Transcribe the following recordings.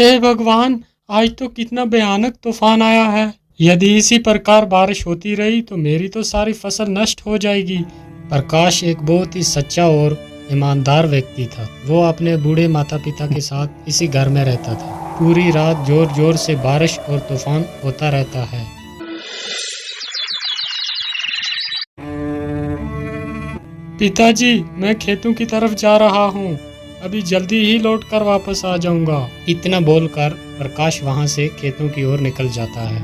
हे भगवान, आज तो कितना भयानक तूफान आया है। यदि इसी प्रकार बारिश होती रही तो मेरी तो सारी फसल नष्ट हो जाएगी। प्रकाश एक बहुत ही सच्चा और ईमानदार व्यक्ति था। वो अपने बूढ़े माता पिता के साथ इसी घर में रहता था। पूरी रात जोर जोर से बारिश और तूफान होता रहता है। पिताजी, मैं खेतों की तरफ जा रहा हूँ। अभी जल्दी ही लौट कर वापस आ जाऊंगा। इतना बोलकर प्रकाश वहां से खेतों की ओर निकल जाता है।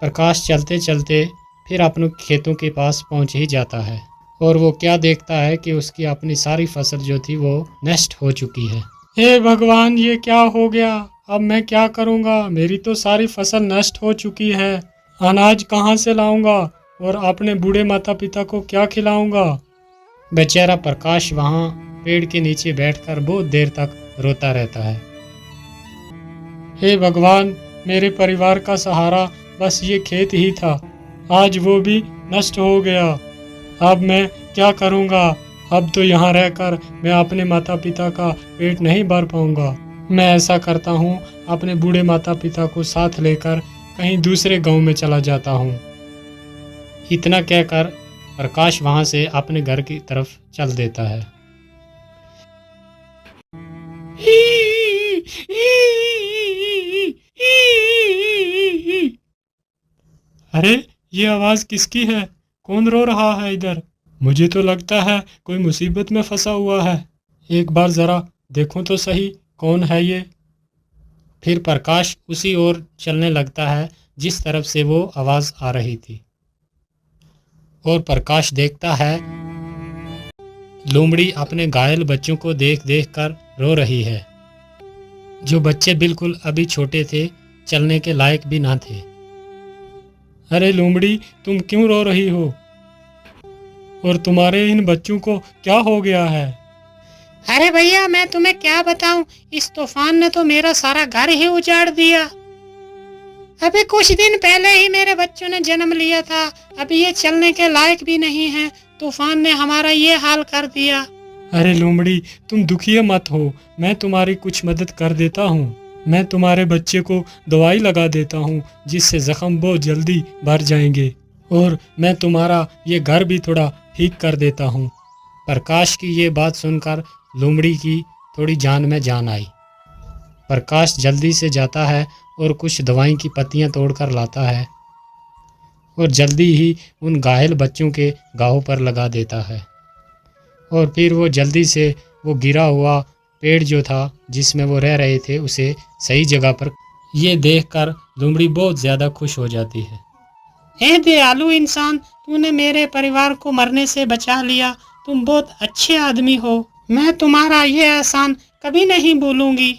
प्रकाश चलते चलते फिर अपने खेतों के पास पहुंच ही जाता है और वो क्या देखता है कि उसकी अपनी सारी फसल जो थी वो नष्ट हो चुकी है। हे भगवान, ये क्या हो गया? अब मैं क्या करूंगा? मेरी तो सारी फसल नष्ट हो चुकी है। अनाज कहाँ से लाऊंगा और अपने बूढ़े माता पिता को क्या खिलाऊंगा? बेचारा प्रकाश वहाँ पेड़ के नीचे बैठकर बहुत देर तक रोता रहता है। हे भगवान, मेरे परिवार का सहारा बस ये खेत ही था, आज वो भी नष्ट हो गया। अब मैं क्या करूँगा? अब तो यहाँ रहकर मैं अपने माता पिता का पेट नहीं भर पाऊँगा। मैं ऐसा करता हूँ, अपने बूढ़े माता पिता को साथ लेकर कहीं दूसरे गांव में चला जाता हूँ। इतना कहकर प्रकाश वहाँ से अपने घर की तरफ चल देता है। अरे, ये आवाज किसकी है? कौन रो रहा है इधर? मुझे तो लगता है कोई मुसीबत में फंसा हुआ है। एक बार जरा देखूं तो सही, कौन है ये? फिर प्रकाश उसी ओर चलने लगता है जिस तरफ से वो आवाज आ रही थी और प्रकाश देखता है लोमड़ी अपने घायल बच्चों को देख देख कर रो रही है, जो बच्चे बिल्कुल अभी छोटे थे, चलने के लायक भी ना थे। अरे लोमड़ी, तुम क्यों रो रही हो? और तुम्हारे इन बच्चों को क्या हो गया है? अरे भैया, मैं तुम्हें क्या बताऊं, इस तूफान ने तो मेरा सारा घर ही उजाड़ दिया। अभी कुछ दिन पहले ही मेरे बच्चों ने जन्म लिया था, अभी ये चलने के लायक भी नहीं है। तूफान ने हमारा ये हाल कर दिया। अरे लोमड़ी, तुम दुखी मत हो, मैं तुम्हारी कुछ मदद कर देता हूँ। मैं तुम्हारे बच्चे को दवाई लगा देता हूँ जिससे जख्म बहुत जल्दी भर जाएंगे, और मैं तुम्हारा ये घर भी थोड़ा ठीक कर देता हूँ। प्रकाश की ये बात सुनकर लोमड़ी की थोड़ी जान में जान आई। प्रकाश जल्दी से जाता है और कुछ दवाई की पत्तियाँ तोड़कर लाता है और जल्दी ही उन घायल बच्चों के घावों पर लगा देता है। और फिर वो जल्दी से वो गिरा हुआ पेड़ जो था जिसमें वो रह रहे थे उसे सही जगह पर, ये देखकर लोमड़ी बहुत ज़्यादा खुश हो जाती है। हे दयालु इंसान, तूने मेरे परिवार को मरने से बचा लिया। तुम बहुत अच्छे आदमी हो, मैं तुम्हारा ये एहसान कभी नहीं भूलूंगी।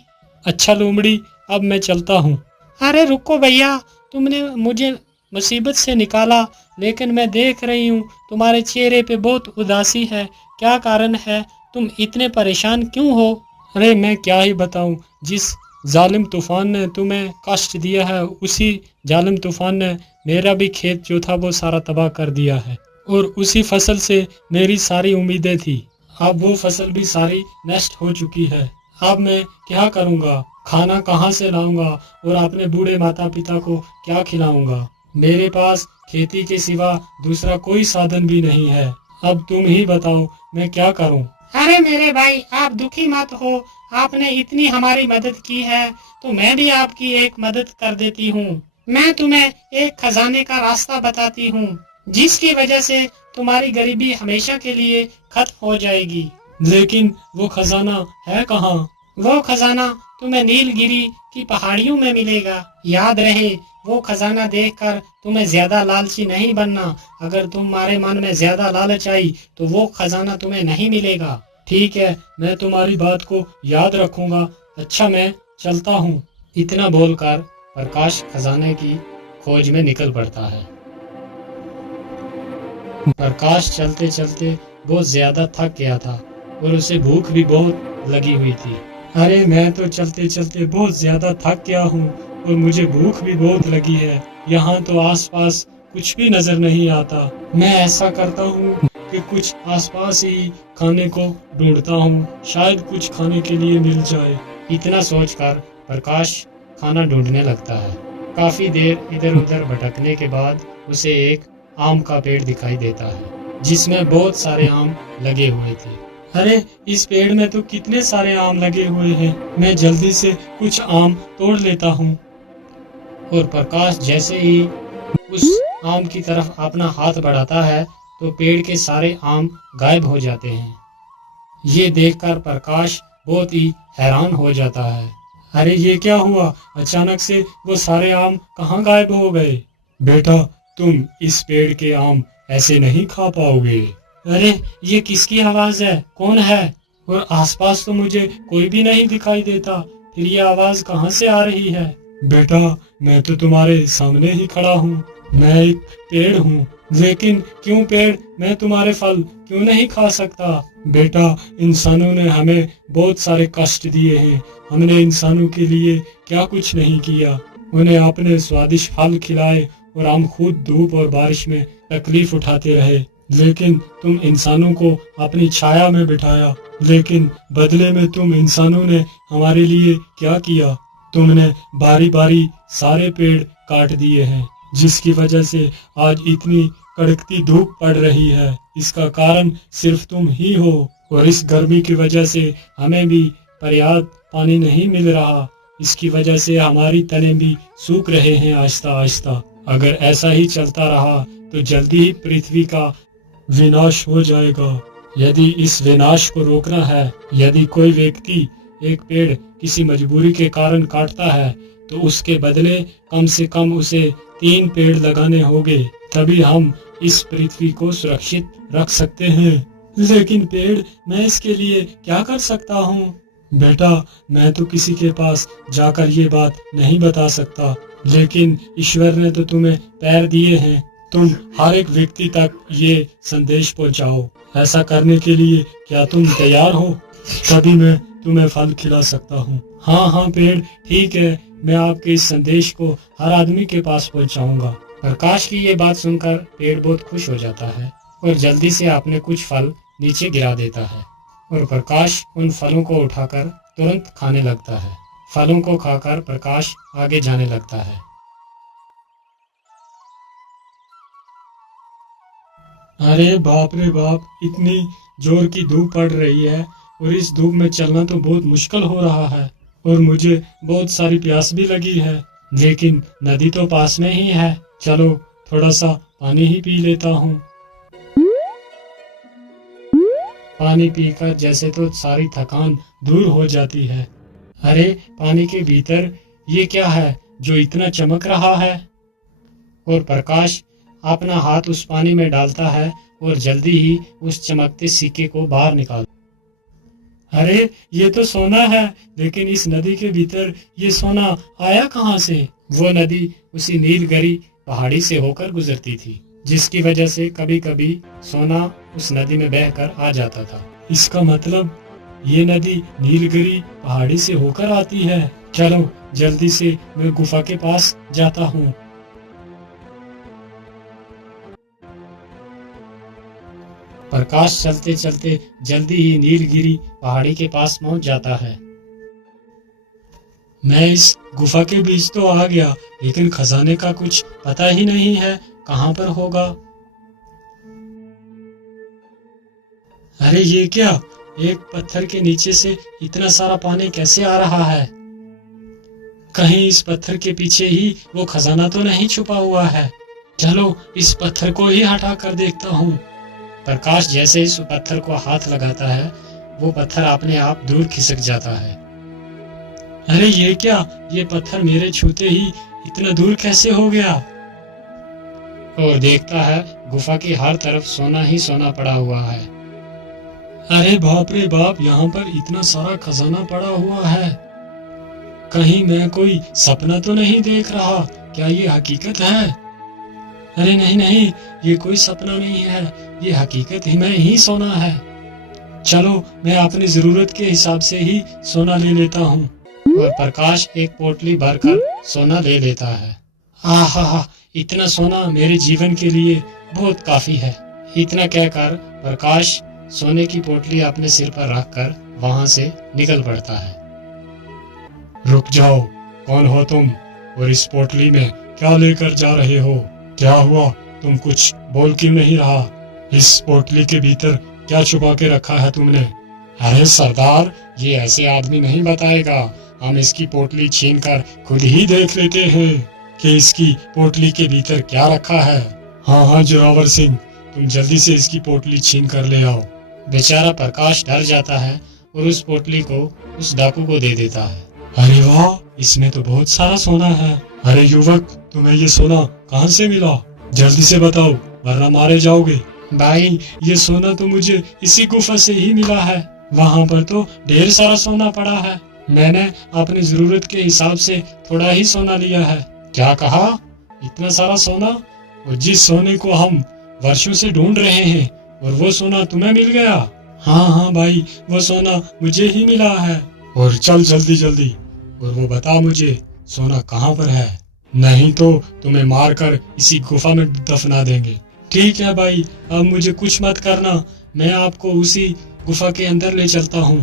अच्छा लोमड़ी, अब मैं चलता हूँ। अरे रुको भैया, तुमने मुझे मुसीबत से निकाला, लेकिन मैं देख रही हूँ तुम्हारे चेहरे पे बहुत उदासी है। क्या कारण है? तुम इतने परेशान क्यों हो? अरे मैं क्या ही बताऊं, जिस जालिम तूफान ने तुम्हें कष्ट दिया है उसी जालिम तूफान ने मेरा भी खेत जो था वो सारा तबाह कर दिया है, और उसी फसल से मेरी सारी उम्मीदें थी। अब वो फसल भी सारी नष्ट हो चुकी है। अब मैं क्या करूंगा? खाना कहाँ से लाऊंगा और अपने बूढ़े माता पिता को क्या खिलाऊंगा? मेरे पास खेती के सिवा दूसरा कोई साधन भी नहीं है। अब तुम ही बताओ, मैं क्या करूं? अरे मेरे भाई, आप दुखी मत हो। आपने इतनी हमारी मदद की है तो मैं भी आपकी एक मदद कर देती हूँ। मैं तुम्हें एक खजाने का रास्ता बताती हूँ जिसकी वजह से तुम्हारी गरीबी हमेशा के लिए खत्म हो जाएगी। लेकिन वो खजाना है कहाँ? वो खजाना तुम्हें नीलगिरी की पहाड़ियों में मिलेगा। याद रहे, वो खजाना देखकर तुम्हें ज्यादा लालची नहीं बनना। अगर तुम्हारे मन में ज्यादा लालच आई तो वो खजाना तुम्हें नहीं मिलेगा। ठीक है, मैं तुम्हारी बात को याद रखूंगा। अच्छा, मैं चलता हूँ। इतना बोलकर प्रकाश खजाने की खोज में निकल पड़ता है। प्रकाश चलते चलते बहुत ज्यादा थक गया था और उसे भूख भी बहुत लगी हुई थी। अरे मैं तो चलते चलते बहुत ज्यादा थक गया हूँ और मुझे भूख भी बहुत लगी है। यहाँ तो आसपास कुछ भी नजर नहीं आता। मैं ऐसा करता हूँ, कि कुछ आसपास ही खाने को ढूंढता हूँ, शायद कुछ खाने के लिए मिल जाए। इतना सोचकर प्रकाश खाना ढूंढने लगता है। काफी देर इधर उधर भटकने के बाद उसे एक आम का पेड़ दिखाई देता है जिसमें बहुत सारे आम लगे हुए थे। अरे, इस पेड़ में तो कितने सारे आम लगे हुए हैं, मैं जल्दी से कुछ आम तोड़ लेता हूँ। और प्रकाश जैसे ही उस आम की तरफ अपना हाथ बढ़ाता है तो पेड़ के सारे आम गायब हो जाते हैं। ये देखकर प्रकाश बहुत ही हैरान हो जाता है। अरे, ये क्या हुआ? अचानक से वो सारे आम कहाँ गायब हो गए? बेटा, तुम इस पेड़ के आम ऐसे नहीं खा पाओगे। अरे, ये किसकी आवाज है? कौन है? और आसपास तो मुझे कोई भी नहीं दिखाई देता, फिर ये आवाज कहाँ से आ रही है? बेटा, मैं तो तुम्हारे सामने ही खड़ा हूँ। मैं एक पेड़ हूँ, लेकिन क्यों पेड़, मैं तुम्हारे फल क्यों नहीं खा सकता? बेटा, इंसानों ने हमें बहुत सारे कष्ट दिए हैं, हमने इंसानों के लिए क्या कुछ नहीं किया। उन्हें अपने स्वादिष्ट फल खिलाए और हम खुद धूप और बारिश में तकलीफ उठाते रहे, लेकिन तुम इंसानों को अपनी छाया में बिठाया। लेकिन बदले में तुम इंसानों ने हमारे लिए क्या किया? तुमने बारी बारी सारे पेड़ काट दिए हैं, जिसकी वजह से आज इतनी कड़कती धूप पड़ रही है। इसका कारण सिर्फ तुम ही हो, और इस गर्मी की वजह से हमें भी पर्याप्त पानी नहीं मिल रहा। इसकी वजह से हमारी तने भी सूख रहे हैं आहिस्ता आहिस्ता। अगर ऐसा ही चलता रहा तो जल्दी ही पृथ्वी का विनाश हो जाएगा। यदि इस विनाश को रोकना है, यदि कोई व्यक्ति एक पेड़ किसी मजबूरी के कारण काटता है, तो उसके बदले कम से कम उसे 3 पेड़ लगाने होंगे, तभी हम इस पृथ्वी को सुरक्षित रख सकते हैं। लेकिन पेड़, मैं इसके लिए क्या कर सकता हूँ? बेटा, मैं तो किसी के पास जाकर ये बात नहीं बता सकता, लेकिन ईश्वर ने तो तुम्हें पैर दिए हैं, तुम हर एक व्यक्ति तक ये संदेश पहुंचाओ। ऐसा करने के लिए क्या तुम तैयार हो? तभी मैं तुम्हें फल खिला सकता हूँ। हाँ हाँ पेड़, ठीक है, मैं आपके इस संदेश को हर आदमी के पास पहुंचाऊंगा। प्रकाश की ये बात सुनकर पेड़ बहुत खुश हो जाता है और जल्दी से अपने कुछ फल नीचे गिरा देता है, और प्रकाश उन फलों को उठाकर तुरंत खाने लगता है। फलों को खाकर प्रकाश आगे जाने लगता है। अरे बाप रे बाप, इतनी जोर की धूप पड़ रही है और इस धूप में चलना तो बहुत मुश्किल हो रहा है, और मुझे बहुत सारी प्यास भी लगी है, लेकिन नदी तो पास में ही है। चलो थोड़ा सा पानी ही पी लेता हूँ। पानी पीकर जैसे तो सारी थकान दूर हो जाती है। अरे, पानी के भीतर ये क्या है जो इतना चमक रहा है? और प्रकाश अपना हाथ उस पानी में डालता है और जल्दी ही उस चमकते सिक्के को बाहर निकाल। अरे, ये तो सोना है, लेकिन इस नदी के भीतर ये सोना आया कहाँ से? वो नदी उसी नीलगिरी पहाड़ी से होकर गुजरती थी, जिसकी वजह से कभी कभी सोना उस नदी में बहकर आ जाता था। इसका मतलब ये नदी नीलगिरी पहाड़ी से होकर आती है। चलो जल्दी से मैं गुफा के पास जाता हूँ। प्रकाश चलते चलते जल्दी ही नीलगिरी पहाड़ी के पास पहुंच जाता है। मैं इस गुफा के बीच तो आ गया, लेकिन खजाने का कुछ पता ही नहीं है कहाँ पर होगा। अरे ये क्या, एक पत्थर के नीचे से इतना सारा पानी कैसे आ रहा है? कहीं इस पत्थर के पीछे ही वो खजाना तो नहीं छुपा हुआ है? चलो इस पत्थर को ही हटा कर देखता हूँ। प्रकाश जैसे इस पत्थर को हाथ लगाता है, वो पत्थर अपने आप दूर खिसक जाता है। अरे ये क्या, ये पत्थर मेरे छूते ही इतना दूर कैसे हो गया? और देखता है गुफा की हर तरफ सोना ही सोना पड़ा हुआ है। अरे बाप रे बाप, यहाँ पर इतना सारा खजाना पड़ा हुआ है। कहीं मैं कोई सपना तो नहीं देख रहा? क्या ये हकीकत है? अरे नहीं नहीं, ये कोई सपना नहीं है, ये हकीकत ही में ही सोना है। चलो मैं अपनी जरूरत के हिसाब से ही सोना ले लेता हूँ। और प्रकाश एक पोटली भरकर सोना ले लेता है। आहा, इतना सोना मेरे जीवन के लिए बहुत काफी है। इतना कहकर प्रकाश सोने की पोटली अपने सिर पर रखकर वहां से निकल पड़ता है। रुक जाओ, कौन हो तुम और इस पोटली में क्या लेकर जा रहे हो? क्या हुआ, तुम कुछ बोल क्यों नहीं रहा? इस पोटली के भीतर क्या छुपा के रखा है तुमने? अरे सरदार, ये ऐसे आदमी नहीं बताएगा, हम इसकी पोटली छीनकर खुद ही देख लेते हैं कि इसकी पोटली के भीतर क्या रखा है। हाँ हाँ जोरावर सिंह, तुम जल्दी से इसकी पोटली छीन कर ले आओ। बेचारा प्रकाश डर जाता है और उस पोटली को उस डाकू को दे देता है। अरे वाह, इसमें तो बहुत सारा सोना है। अरे युवक, तुम्हें ये सोना कहाँ से मिला? जल्दी से बताओ वरना मारे जाओगे। भाई, ये सोना तो मुझे इसी गुफा से ही मिला है। वहाँ पर तो ढेर सारा सोना पड़ा है, मैंने अपनी जरूरत के हिसाब से थोड़ा ही सोना लिया है। क्या कहा? इतना सारा सोना? और जिस सोने को हम वर्षों से ढूंढ रहे हैं, और वो सोना तुम्हें मिल गया? हाँ हाँ भाई, वो सोना मुझे ही मिला है। और चल जल्दी जल्दी, और वो बता मुझे सोना कहाँ पर है, नहीं तो तुम्हें मारकर इसी गुफा में दफना देंगे। ठीक है भाई, अब मुझे कुछ मत करना, मैं आपको उसी गुफा के अंदर ले चलता हूँ।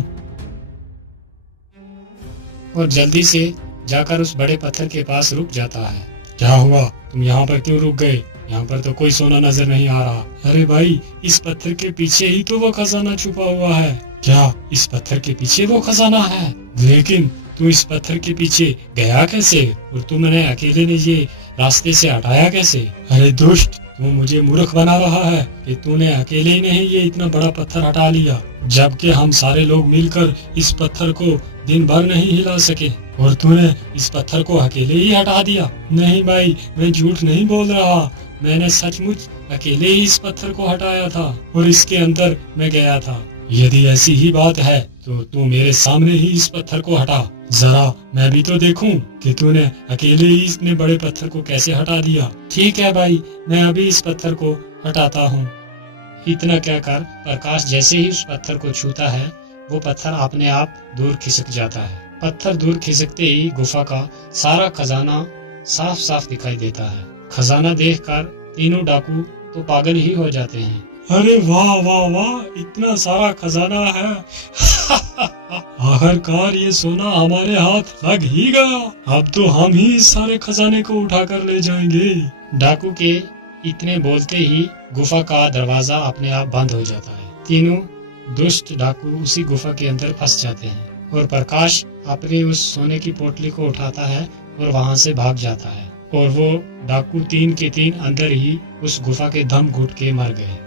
और जल्दी से जाकर उस बड़े पत्थर के पास रुक जाता है। क्या हुआ, तुम यहाँ पर क्यों रुक गए? यहाँ पर तो कोई सोना नजर नहीं आ रहा। अरे भाई, इस पत्थर के पीछे ही तो वो खजाना छुपा हुआ है। क्या इस पत्थर के पीछे वो खजाना है? लेकिन तू इस पत्थर के पीछे गया कैसे, और तुमने अकेले ने ये रास्ते से हटाया कैसे? अरे दुष्ट, तू मुझे मूर्ख बना रहा है कि तूने अकेले ही नहीं ये इतना बड़ा पत्थर हटा लिया, जबकि हम सारे लोग मिलकर इस पत्थर को दिन भर नहीं हिला सके, और तूने इस पत्थर को अकेले ही हटा दिया। नहीं भाई, मैं झूठ नहीं बोल रहा, मैंने सचमुच अकेले ही इस पत्थर को हटाया था और इसके अंदर मैं गया था। यदि ऐसी ही बात है तो तू मेरे सामने ही इस पत्थर को हटा, जरा मैं भी तो देखूं कि तूने अकेले ही इतने बड़े पत्थर को कैसे हटा दिया। ठीक है भाई, मैं अभी इस पत्थर को हटाता हूँ। इतना कहकर प्रकाश जैसे ही उस पत्थर को छूता है, वो पत्थर अपने आप दूर खिसक जाता है। पत्थर दूर खिसकते ही गुफा का सारा खजाना साफ साफ दिखाई देता है। खजाना देखकर तीनों डाकू तो पागल ही हो जाते हैं। अरे वाह वाह वाह, इतना सारा खजाना है। आखिरकार ये सोना हमारे हाथ लग ही गया। अब तो हम ही इस सारे खजाने को उठाकर ले जाएंगे। डाकू के इतने बोलते ही गुफा का दरवाजा अपने आप बंद हो जाता है। तीनों दुष्ट डाकू उसी गुफा के अंदर फंस जाते हैं और प्रकाश अपनी उस सोने की पोटली को उठाता है और वहां से भाग जाता है। और वो डाकू तीन के तीन अंदर ही उस गुफा के दम घुट के मर गए।